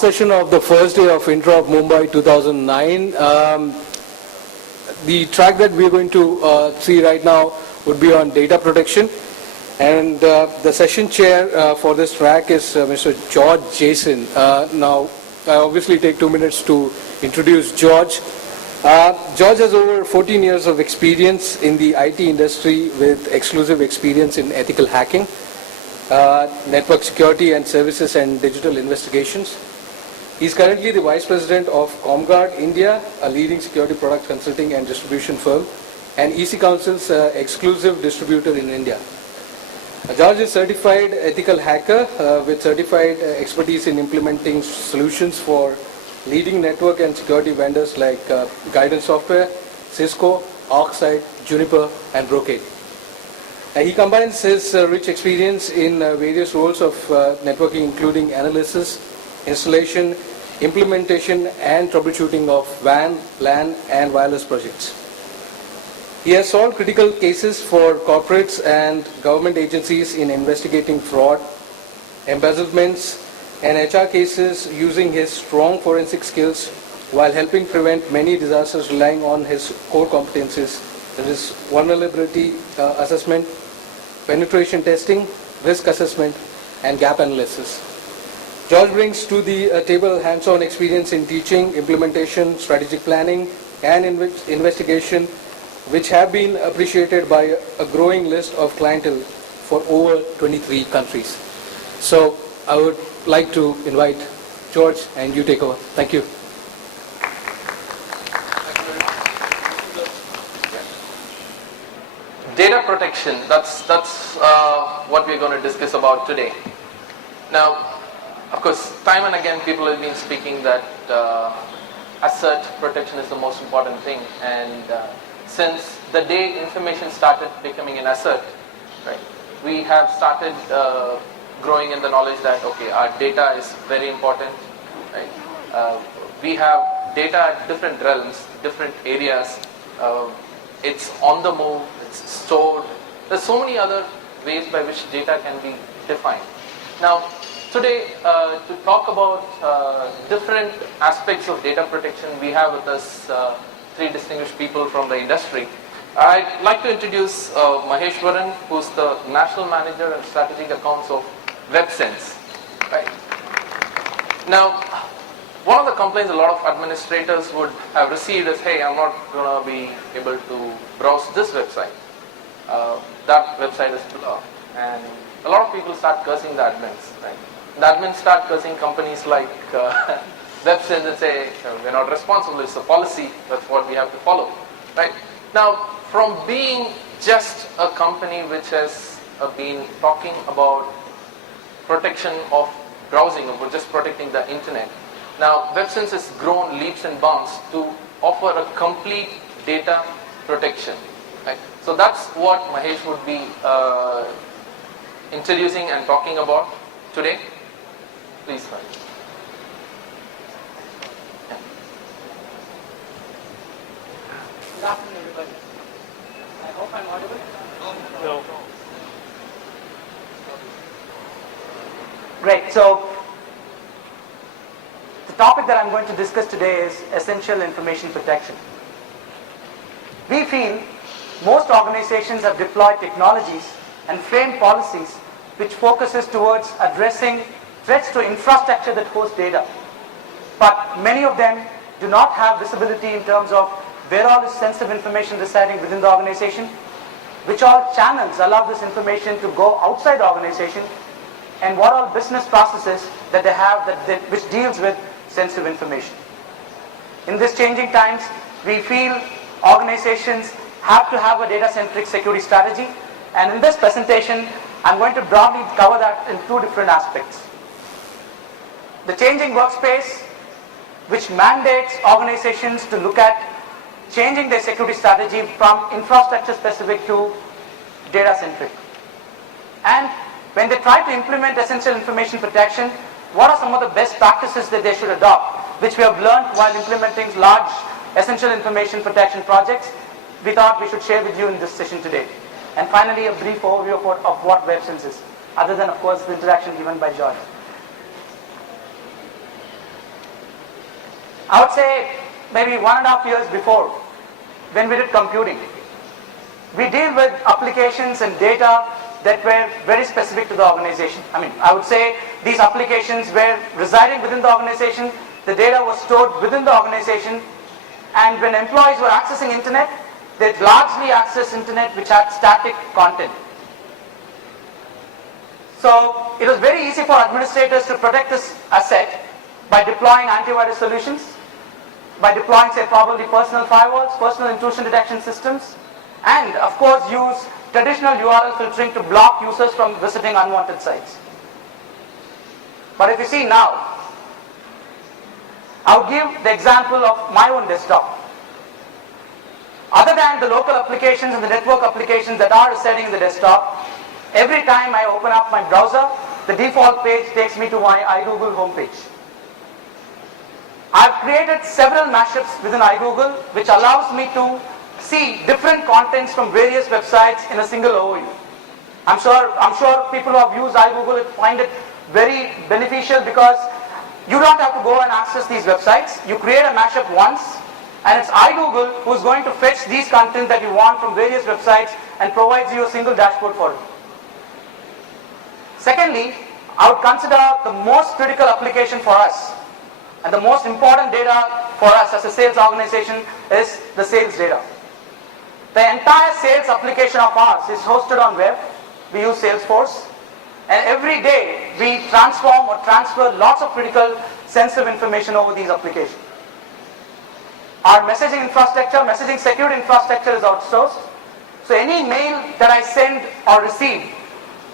Session of the first day of Interop Mumbai 2009. The track that we're going to see right now would be on data protection. And the session chair for this track is Mr. George Jason. Now, I obviously take 2 minutes to introduce George. George has over 14 years of experience in the IT industry with exclusive experience in ethical hacking, network security and services and digital investigations. He's currently the Vice President of Comguard India, a leading security product consulting and distribution firm, and EC Council's exclusive distributor in India. George is certified ethical hacker with certified expertise in implementing solutions for leading network and security vendors like Guidance Software, Cisco, Oxide, Juniper, and Brocade. He combines his rich experience in various roles of networking, including analysis, installation, implementation, and troubleshooting of WAN, LAN, and wireless projects. He has solved critical cases for corporates and government agencies in investigating fraud, embezzlements, and HR cases using his strong forensic skills while helping prevent many disasters relying on his core competencies, that is vulnerability assessment, penetration testing, risk assessment, and gap analysis. George brings to the table hands-on experience in teaching, implementation, strategic planning, and investigation, which have been appreciated by a growing list of clientele for over 23 countries. So I would like to invite George, and you take over. Thank you. Data protection, that's what we're going to discuss about today. Now, of course, time and again people have been speaking that asset protection is the most important thing, and since the day information started becoming an asset, right, we have started growing in the knowledge that, okay, our data is very important, right? We have data at different realms, different areas. It's on the move, it's stored. There's so many other ways by which data can be defined. Now, today, to talk about different aspects of data protection, we have with us three distinguished people from the industry. I'd like to introduce Maheswaran, who's the National Manager and Strategic Accounts of Websense. Right. Now, one of the complaints a lot of administrators would have received is, hey, I'm not going to be able to browse this website. That website is below. And a lot of people start cursing the admins. Right? The admins start cursing companies like Websense and say, we're not responsible, it's a policy, that's what we have to follow. Right? Now, from being just a company which has been talking about protection of browsing, or just protecting the internet, now Websense has grown leaps and bounds to offer a complete data protection. Right? So that's what Mahesh would be introducing and talking about today. Please, Mahesh. Good afternoon, everybody. I hope I'm audible. No. Great. So, the topic that I'm going to discuss today is essential information protection. We feel most organizations have deployed technologies and framed policies which focuses towards addressing threats to infrastructure that hosts data. But many of them do not have visibility in terms of where all is sensitive information residing within the organization, which all channels allow this information to go outside the organization, and what all business processes that they have which deals with sensitive information. In these changing times, we feel organizations have to have a data-centric security strategy, and in this presentation, I'm going to broadly cover that in two different aspects. The changing workspace, which mandates organizations to look at changing their security strategy from infrastructure specific to data centric. And when they try to implement essential information protection, what are some of the best practices that they should adopt, which we have learned while implementing large essential information protection projects, we thought we should share with you in this session today. And finally, a brief overview of what Websense is, other than, of course, the interaction given by George. I would say maybe 1.5 years before, when we did computing, we deal with applications and data that were very specific to the organization. I mean, I would say these applications were residing within the organization, the data was stored within the organization, and when employees were accessing internet, they'd largely access internet which had static content. So it was very easy for administrators to protect this asset by deploying antivirus solutions, by deploying, say, probably personal firewalls, personal intrusion detection systems, and of course use traditional URL filtering to block users from visiting unwanted sites. But if you see now, I'll give the example of my own desktop. Other than the local applications and the network applications that are residing in the desktop, every time I open up my browser, the default page takes me to my iGoogle homepage. I've created several mashups within iGoogle which allows me to see different contents from various websites in a single overview. I'm sure people who have used iGoogle find it very beneficial because you don't have to go and access these websites. You create a mashup once, and it's iGoogle who's going to fetch these contents that you want from various websites and provides you a single dashboard for it. Secondly, I would consider the most critical application for us and the most important data for us as a sales organization is the sales data. The entire sales application of ours is hosted on web. We use Salesforce, and every day we transform or transfer lots of critical sensitive information over these applications. Our messaging infrastructure, messaging security infrastructure is outsourced. So any mail that I send or receive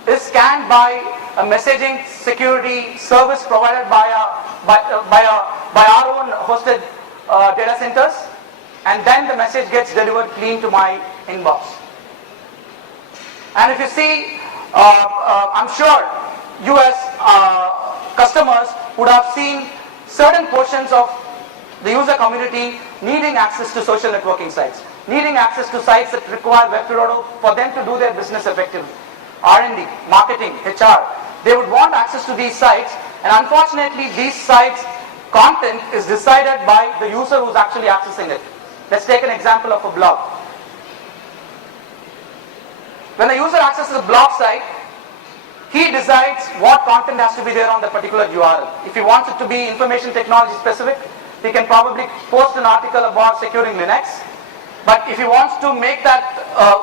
is scanned by a messaging security service provided by our own hosted data centers, and then the message gets delivered clean to my inbox. And if you see, I'm sure you as customers would have seen certain portions of the user community needing access to social networking sites, needing access to sites that require Web 2.0 for them to do their business effectively. R&D, marketing, HR, they would want access to these sites, and unfortunately these sites' content is decided by the user who's actually accessing it. Let's take an example of a blog. When the user accesses a blog site, he decides what content has to be there on the particular URL. If he wants it to be information technology specific, he can probably post an article about securing Linux. But if he wants to make that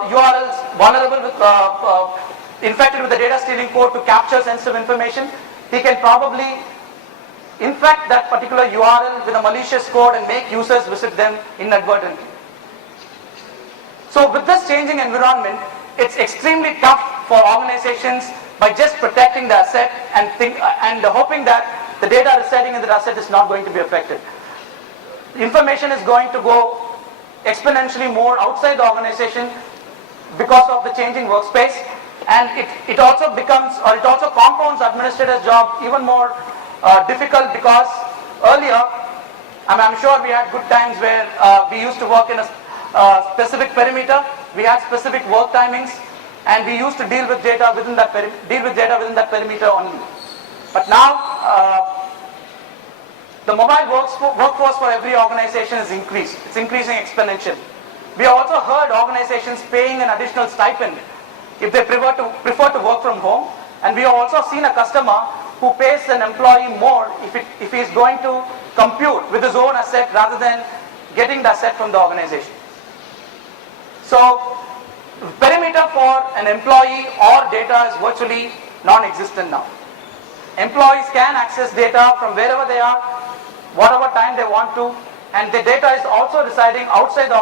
URLs vulnerable with, infected with the data stealing code to capture sensitive information, he can probably infect that particular URL with a malicious code and make users visit them inadvertently. So with this changing environment, it's extremely tough for organizations by just protecting the asset and hoping that the data residing in the asset is not going to be affected. Information is going to go exponentially more outside the organization because of the changing workspace, and it also compounds administrator's job even more difficult because earlier, I'm sure we had good times where we used to work in a specific perimeter, we had specific work timings, and we used to deal with data within that perimeter only. But now, the mobile workforce for every organization is increased. It's increasing exponentially. We have also heard organizations paying an additional stipend if they prefer to work from home, and we have also seen a customer who pays an employee more if he is going to compute with his own asset rather than getting the asset from the organization. So, perimeter for an employee or data is virtually non-existent now. Employees can access data from wherever they are, whatever time they want to, and the data is also residing outside the organization.